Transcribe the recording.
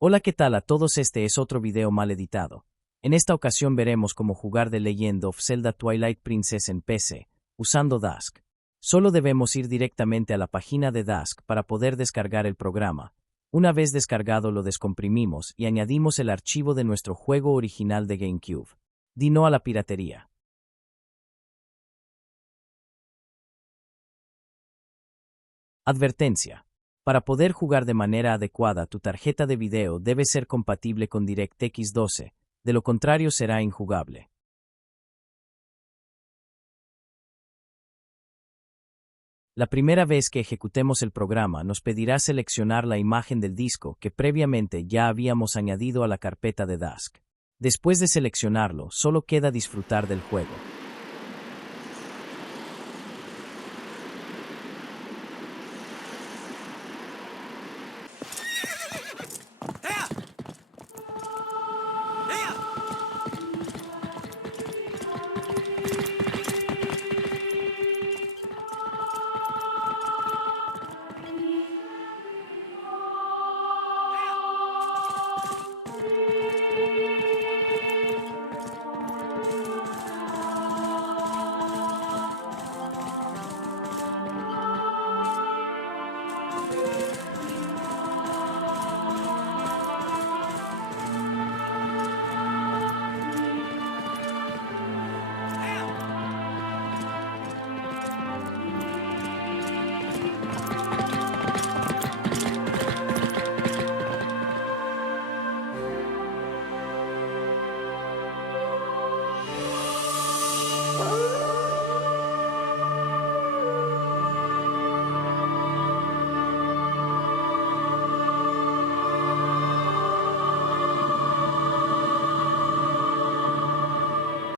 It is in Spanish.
Hola, ¿qué tal a todos? Este es otro video mal editado. En esta ocasión veremos cómo jugar The Legend of Zelda Twilight Princess en PC, usando Dask. Solo debemos ir directamente a la página de Dask para poder descargar el programa. Una vez descargado lo descomprimimos y añadimos el archivo de nuestro juego original de GameCube. Di no a la piratería. Advertencia. Para poder jugar de manera adecuada, tu tarjeta de video debe ser compatible con DirectX 12, de lo contrario será injugable. La primera vez que ejecutemos el programa nos pedirá seleccionar la imagen del disco que previamente ya habíamos añadido a la carpeta de Dask. Después de seleccionarlo, solo queda disfrutar del juego.